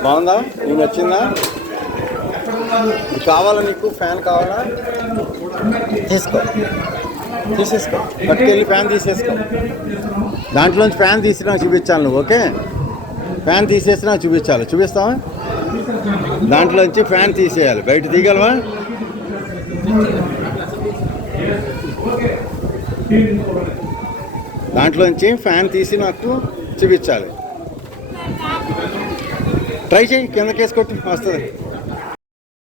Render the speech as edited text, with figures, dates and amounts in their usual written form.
బాగుందా? నీకు నచ్చిందా? కావాలా నీకు? ఫ్యాన్ కావాలా? తీసేసుకో పట్టుకెళ్ళి ఫ్యాన్ తీసేసుకో. దాంట్లోంచి ఫ్యాన్ తీసి నాకు చూపించాలి నువ్వు. ఓకే, ఫ్యాన్ తీసేసి నాకు చూపించాలి. చూపిస్తావా? దాంట్లోంచి ఫ్యాన్ తీసేయాలి. బయట తీయగలవా? దాంట్లోంచి ఫ్యాన్ తీసి నాకు చూపించాలి. ట్రై చేయి, కిందకేసి కొట్టి వస్తుంది.